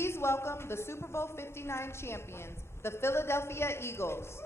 Please welcome the Super Bowl 59 champions, the Philadelphia Eagles.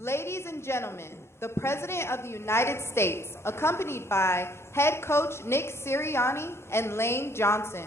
Ladies and gentlemen, the President of the United States, accompanied by head coach Nick Sirianni and Lane Johnson.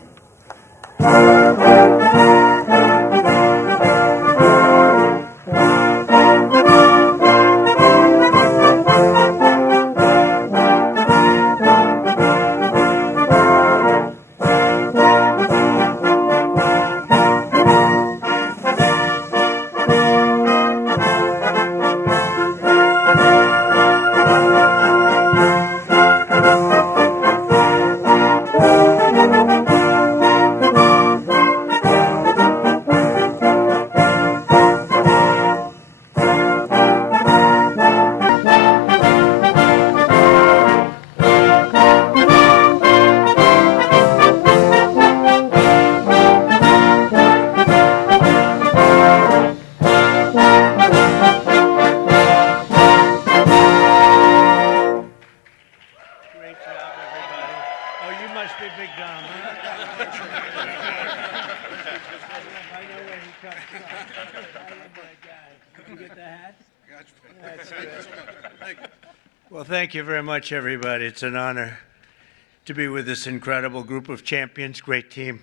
Well, thank you very much, everybody. It's an honor to be with this incredible group of champions, great team.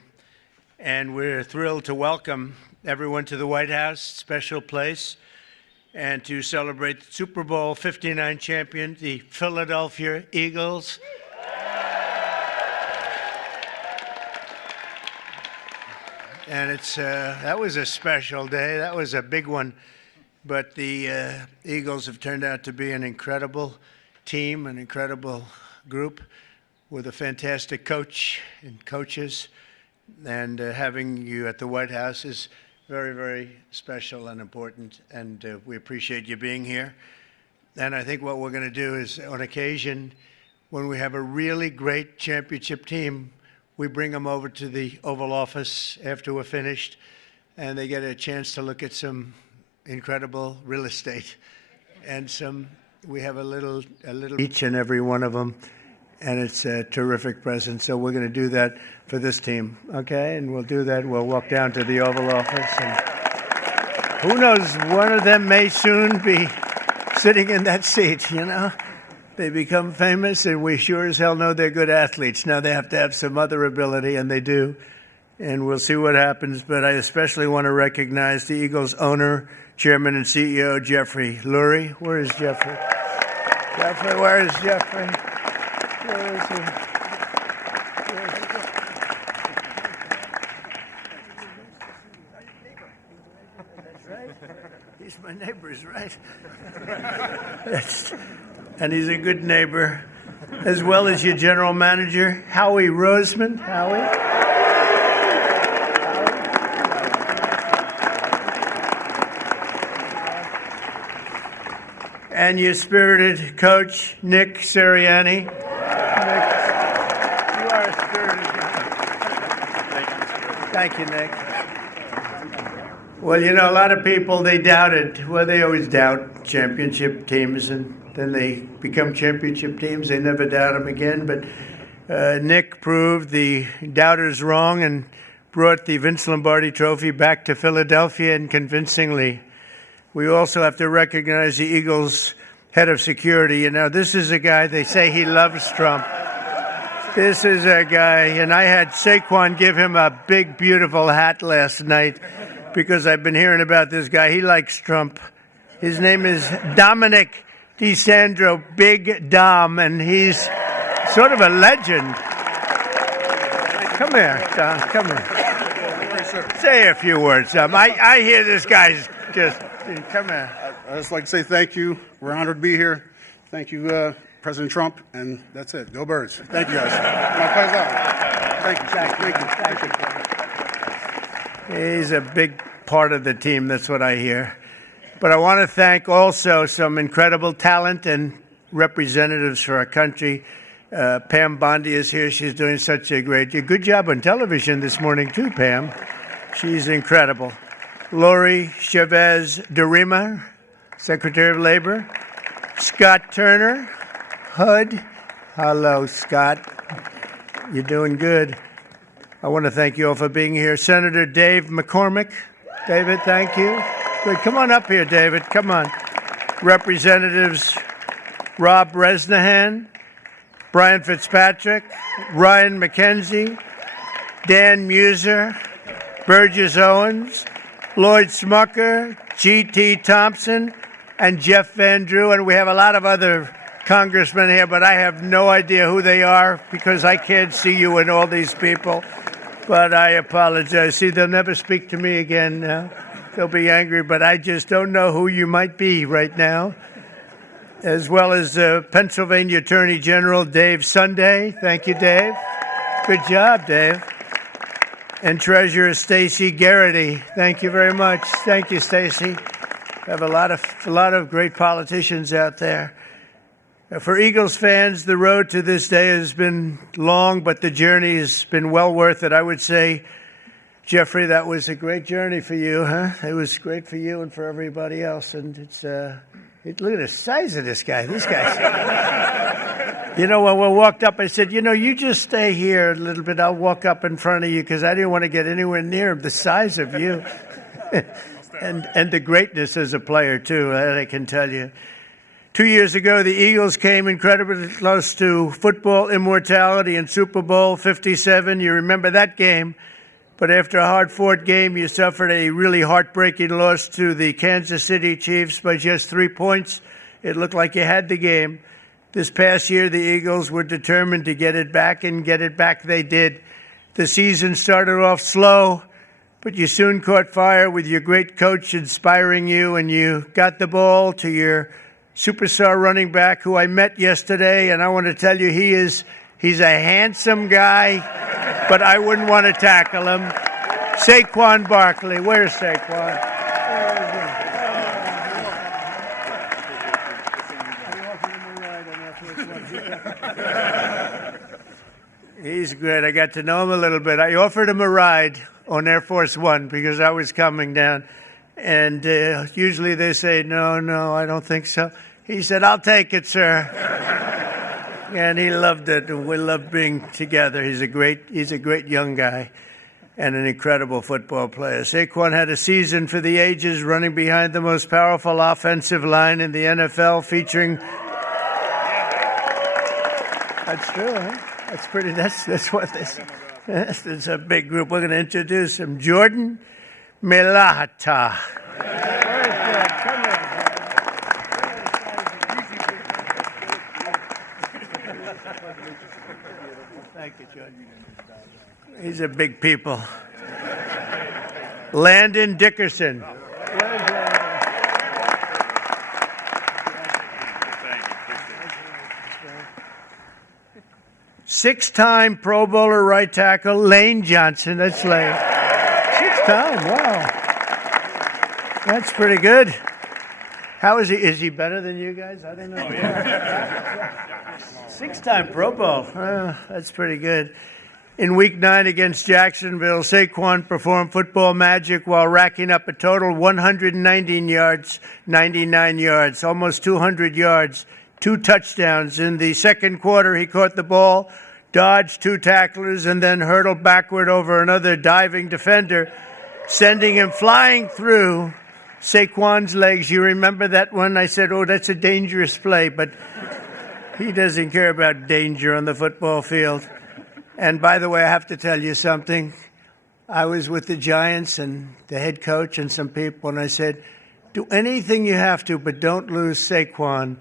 And we're thrilled to welcome everyone to the White House, special place. and to celebrate the Super Bowl 59 champion, the Philadelphia Eagles. And that was a special day. That was a big one. But the Eagles have turned out to be an incredible team, an incredible group with a fantastic coach and coaches. And having you at the White House is very, very special and important. And we appreciate you being here. And I think what we're going to do is, on occasion, when we have a really great championship team, we bring them over to the Oval Office after we're finished, and they get a chance to look at some incredible real estate. And we have a little each and every one of them, and it's a terrific present. So we're going to do that for this team, okay? And we'll do that. We'll walk down to the Oval Office, and who knows, one of them may soon be sitting in that seat, you know? They become famous, and we sure as hell know they're good athletes. Now they have to have some other ability, and they do. And we'll see what happens. But I especially want to recognize the Eagles owner, chairman, and CEO, Jeffrey Lurie. Where is Jeffrey? Jeffrey, where is Jeffrey? Where is he? That's right. He's my neighbor, right? And he's a good neighbor, as well as your general manager, Howie Roseman. Howie? And your spirited coach, Nick Sirianni. Nick, you are a spirited coach. Thank you, Nick. Well, you know, a lot of people, they doubted. Well, they always doubt championship teams, and then they become championship teams. They never doubt them again. But Nick proved the doubters wrong and brought the Vince Lombardi Trophy back to Philadelphia, and convincingly. We also have to recognize the Eagles' head of security. You know, this is a guy, they say he loves Trump. This is a guy, and I had Saquon give him a big, beautiful hat last night because I've been hearing about this guy. He likes Trump. His name is Dominic DeSandro, Big Dom, and he's sort of a legend. Come here, Dom, come here. Say a few words, Dom. I hear this guy's just, come here. I'd just like to say thank you. We're honored to be here. Thank you, President Trump, and that's it. Go Birds. Thank you, guys. My pleasure. Thank you. He's a big part of the team. That's what I hear. But I want to thank also some incredible talent and representatives for our country. Pam Bondi is here. She's doing such a good job on television this morning, too, Pam. She's incredible. Lori Chavez DeRima, Secretary of Labor. Scott Turner, HUD. Hello, Scott. You're doing good. I want to thank you all for being here. Senator Dave McCormick. David, thank you. Good. Come on up here, David. Come on. Representatives Rob Bresnahan, Brian Fitzpatrick, Ryan McKenzie, Dan Muser, Burgess Owens, Lloyd Smucker, G.T. Thompson, and Jeff Van Drew. And we have a lot of other congressmen here, but I have no idea who they are because I can't see you and all these people. But I apologize. See, they'll never speak to me again now. They'll be angry, but I just don't know who you might be right now. As well as Pennsylvania Attorney General Dave Sunday. Thank you, Dave. Good job, Dave. And Treasurer Stacey Garrity. Thank you very much. Thank you, Stacey. We have a lot of great politicians out there. For Eagles fans, the road to this day has been long, but the journey has been well worth it. I would say, Jeffrey, that was a great journey for you, huh? It was great for you and for everybody else. And look at the size of this guy. This guy's. You know, when we walked up, I said, you just stay here a little bit. I'll walk up in front of you because I didn't want to get anywhere near the size of you. and the greatness as a player, too, I can tell you. 2 years ago, the Eagles came incredibly close to football immortality in Super Bowl 57. You remember that game. But after a hard-fought game, you suffered a really heartbreaking loss to the Kansas City Chiefs by just 3 points. It looked like you had the game. This past year, the Eagles were determined to get it back, and get it back they did. The season started off slow, but you soon caught fire with your great coach inspiring you, and you got the ball to your superstar running back, who I met yesterday, and I want to tell you he's a handsome guy, but I wouldn't want to tackle him. Saquon Barkley. Where's Saquon? He's great. I got to know him a little bit. I offered him a ride on Air Force One because I was coming down. And usually they say, no, I don't think so. He said, I'll take it, sir. And he loved it. And we loved being together. He's a great young guy and an incredible football player. Saquon had a season for the ages, running behind the most powerful offensive line in the NFL, featuring... That's true, huh? That's what this. It's a big group. We're going to introduce him. Jordan Mailata. Thank you, Jordan. These are big people. Landon Dickerson. Six-time Pro Bowler right tackle, Lane Johnson. That's Lane. 6-time, wow. That's pretty good. How is he? Is he better than you guys? I don't know. Oh, yeah. 6-time Pro Bowl. That's pretty good. In Week 9 against Jacksonville, Saquon performed football magic while racking up a total 119 yards, 99 yards, almost 200 yards. 2 touchdowns. In the second quarter, he caught the ball, dodged 2 tacklers, and then hurtled backward over another diving defender, sending him flying through Saquon's legs. You remember that one? I said, that's a dangerous play, but he doesn't care about danger on the football field. And by the way, I have to tell you something. I was with the Giants and the head coach and some people, and I said, do anything you have to, but don't lose Saquon.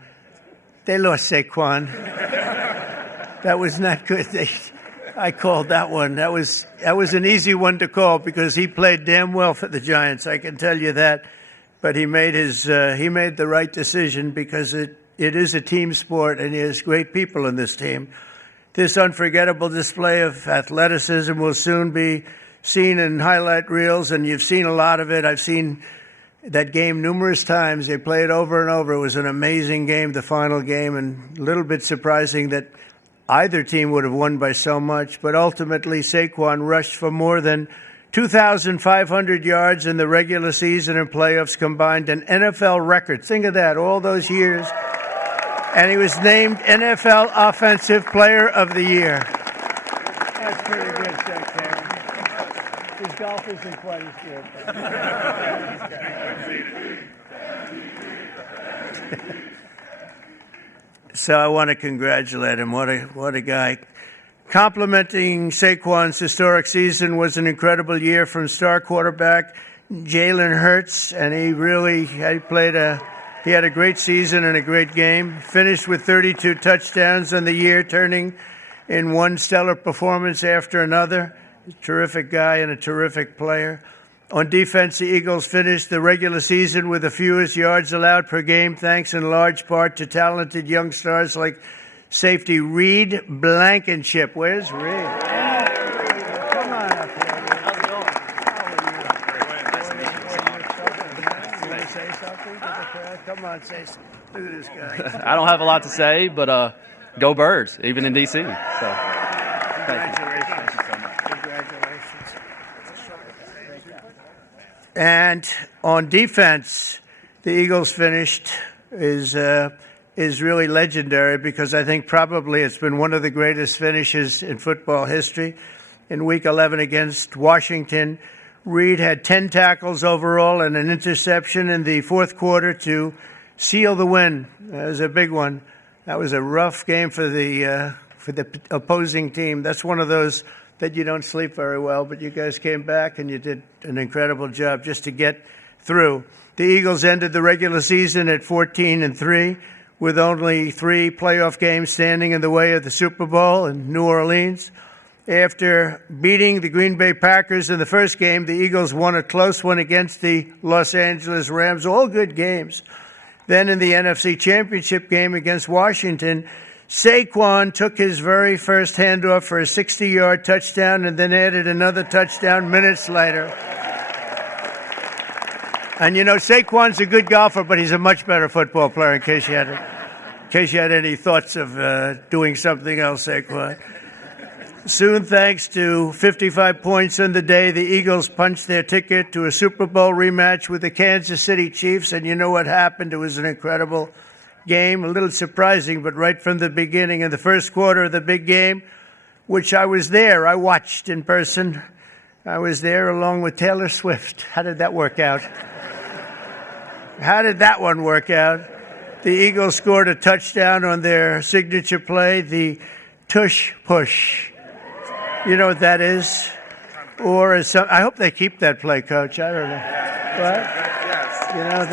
They lost Saquon. That was not good. I called that one. That was an easy one to call because he played damn well for the Giants. I can tell you that. But he made the right decision because it is a team sport and there's great people in this team. This unforgettable display of athleticism will soon be seen in highlight reels, and you've seen a lot of it. I've seen that game numerous times. They play it over and over. It was an amazing game, the final game, and a little bit surprising that either team would have won by so much. But ultimately, Saquon rushed for more than 2,500 yards in the regular season and playoffs combined, an NFL record. Think of that, all those years. And he was named NFL Offensive Player of the Year. That's pretty good, Saquon. His golf isn't quite as good. So I want to congratulate him. What a guy. Complimenting Saquon's historic season was an incredible year from star quarterback Jalen Hurts, and he had a great season and a great game. Finished with 32 touchdowns on the year, turning in one stellar performance after another. Terrific guy and a terrific player. On defense, the Eagles finished the regular season with the fewest yards allowed per game, thanks in large part to talented young stars like safety Reed Blankenship. Where's Reed? Come on up here. How's it going? You want to say something? Come on, say something. Look at this guy. I don't have a lot to say, but go Birds, even in D.C. So, congratulations. And on defense, the Eagles finished is really legendary because I think probably it's been one of the greatest finishes in football history. In Week 11 against Washington, Reed had 10 tackles overall and an interception in the fourth quarter to seal the win. That was a big one. That was a rough game for the opposing team. That's one of those that you don't sleep very well, but you guys came back and you did an incredible job just to get through. The Eagles ended the regular season at 14-3 with only 3 playoff games standing in the way of the Super Bowl in New Orleans. After beating the Green Bay Packers in the first game, the Eagles won a close one against the Los Angeles Rams, all good games. Then in the NFC Championship game against Washington, Saquon took his very first handoff for a 60-yard touchdown and then added another touchdown minutes later. And you know, Saquon's a good golfer, but he's a much better football player, in case you had any thoughts of doing something else, Saquon. Soon, thanks to 55 points in the day, the Eagles punched their ticket to a Super Bowl rematch with the Kansas City Chiefs. And you know what happened? It was an incredible game, a little surprising, but right from the beginning, in the first quarter of the big game, which I was there, I watched in person. I was there along with Taylor Swift. How did that work out? How did that one work out? The Eagles scored a touchdown on their signature play, the tush push. You know what that is? Or is some, I hope they keep that play, Coach. I don't know. What? You know,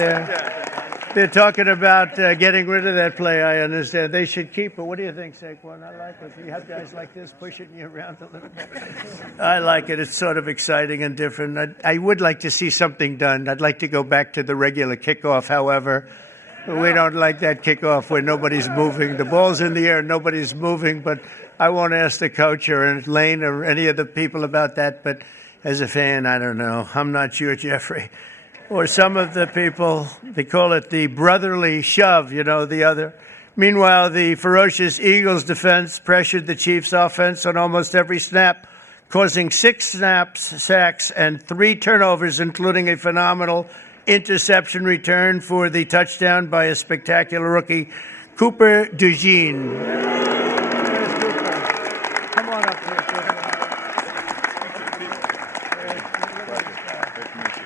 they're talking about getting rid of that play, I understand. They should keep it. What do you think, Saquon? I like it. You have guys like this pushing you around a little bit. I like it. It's sort of exciting and different. I would like to see something done. I'd like to go back to the regular kickoff, however. We don't like that kickoff where nobody's moving. The ball's in the air, nobody's moving, but I won't ask the coach or Lane or any of the people about that, but as a fan, I don't know. I'm not sure, Jeffrey. Or some of the people, they call it the brotherly shove, you know, the other. Meanwhile, the ferocious Eagles defense pressured the Chiefs' offense on almost every snap, causing 6 sacks, and 3 turnovers, including a phenomenal interception return for the touchdown by a spectacular rookie, Cooper DeJean. Where's Cooper? Come on up here, Cooper.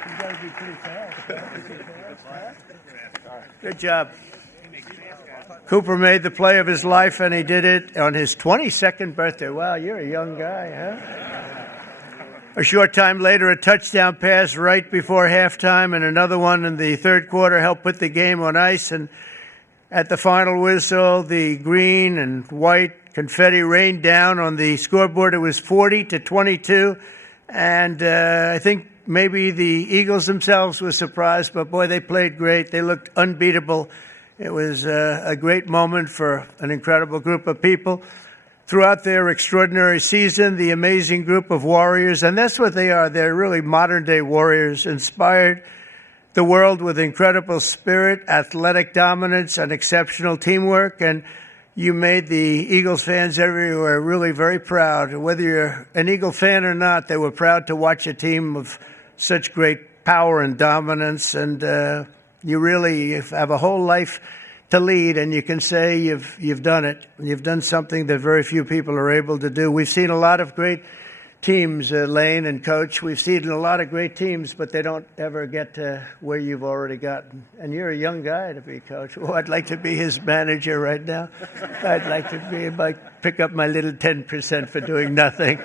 You gotta be pretty fast. Good job. Cooper made the play of his life, and he did it on his 22nd birthday. Wow, you're a young guy, huh? A short time later, a touchdown pass right before halftime and another one in the third quarter helped put the game on ice. And at the final whistle, the green and white confetti rained down on the scoreboard. It was 40-22. And I think maybe the Eagles themselves were surprised, but boy, they played great. They looked unbeatable. It was a great moment for an incredible group of people. Throughout their extraordinary season, the amazing group of warriors, and that's what they are, they're really modern-day warriors, inspired the world with incredible spirit, athletic dominance, and exceptional teamwork, and you made the Eagles fans everywhere really very proud. Whether you're an Eagle fan or not, they were proud to watch a team of such great power and dominance, and you really have a whole life to lead, and you can say you've done it. You've done something that very few people are able to do. We've seen a lot of great teams, Lane and Coach. We've seen a lot of great teams, but they don't ever get to where you've already gotten. And you're a young guy to be Coach. Oh, I'd like to be his manager right now. I'd like to be, pick up my little 10% for doing nothing.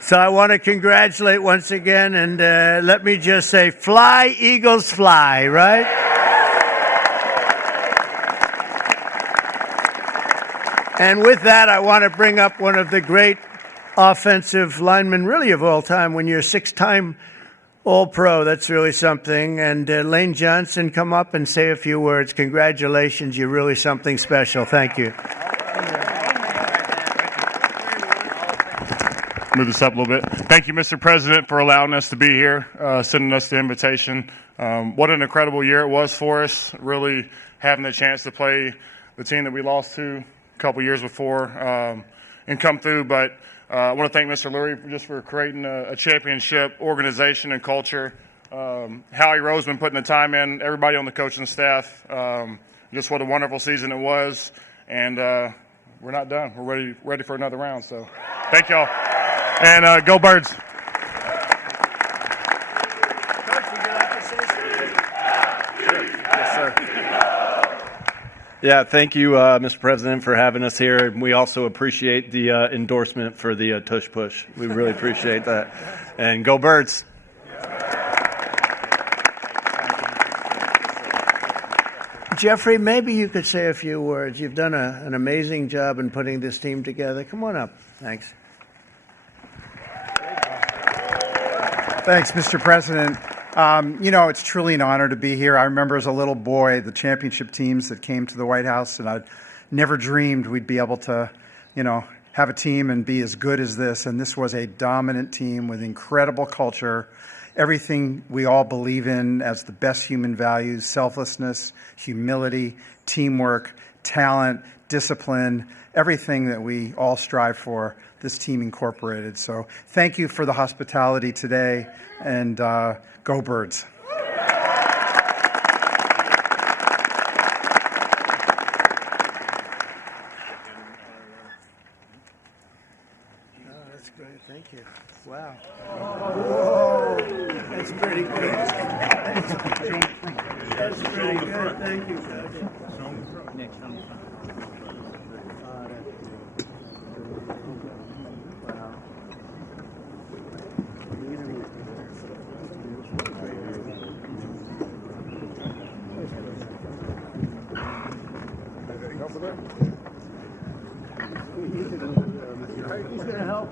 So I want to congratulate once again, and let me just say, fly, Eagles, fly, right? And with that, I want to bring up one of the great offensive linemen, really of all time. When you're a 6-time All-Pro, that's really something. And Lane Johnson, come up and say a few words. Congratulations, you're really something special. Thank you. Move this up a little bit. Thank you, Mr. President, for allowing us to be here, sending us the invitation. What an incredible year it was for us, really having the chance to play the team that we lost to a couple years before and come through. But I want to thank Mr. Lurie just for creating a championship organization and culture. Howie Roseman putting the time in, everybody on the coaching staff. Just what a wonderful season it was. And we're not done. We're ready for another round. So thank y'all. And go Birds. Coach, would you like to say something? Yes, sir. Yeah, thank you, Mr. President, for having us here. We also appreciate the endorsement for the tush push. We really appreciate that. And go Birds. Jeffrey, maybe you could say a few words. You've done an amazing job in putting this team together. Come on up. Thanks. Thanks, Mr. President. It's truly an honor to be here. I remember as a little boy the championship teams that came to the White House, and I never dreamed we'd be able to, have a team and be as good as this. And this was a dominant team with incredible culture, everything we all believe in as the best human values: selflessness, humility, teamwork, talent, discipline, everything that we all strive for. This team incorporated. So thank you for the hospitality today, and go Birds. That's great. Thank you. Wow. Whoa. That's pretty good. That's pretty good. Thank you, Coach. He's going to help.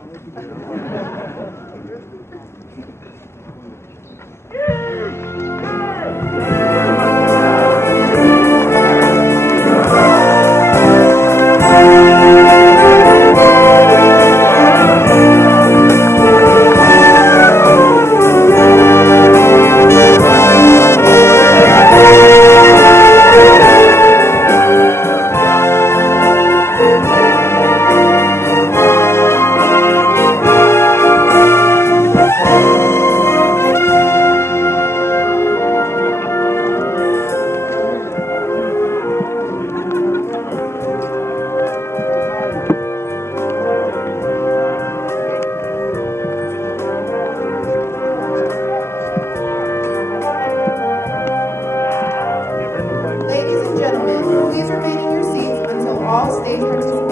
Ladies and gentlemen, please remain in your seats until all stage participants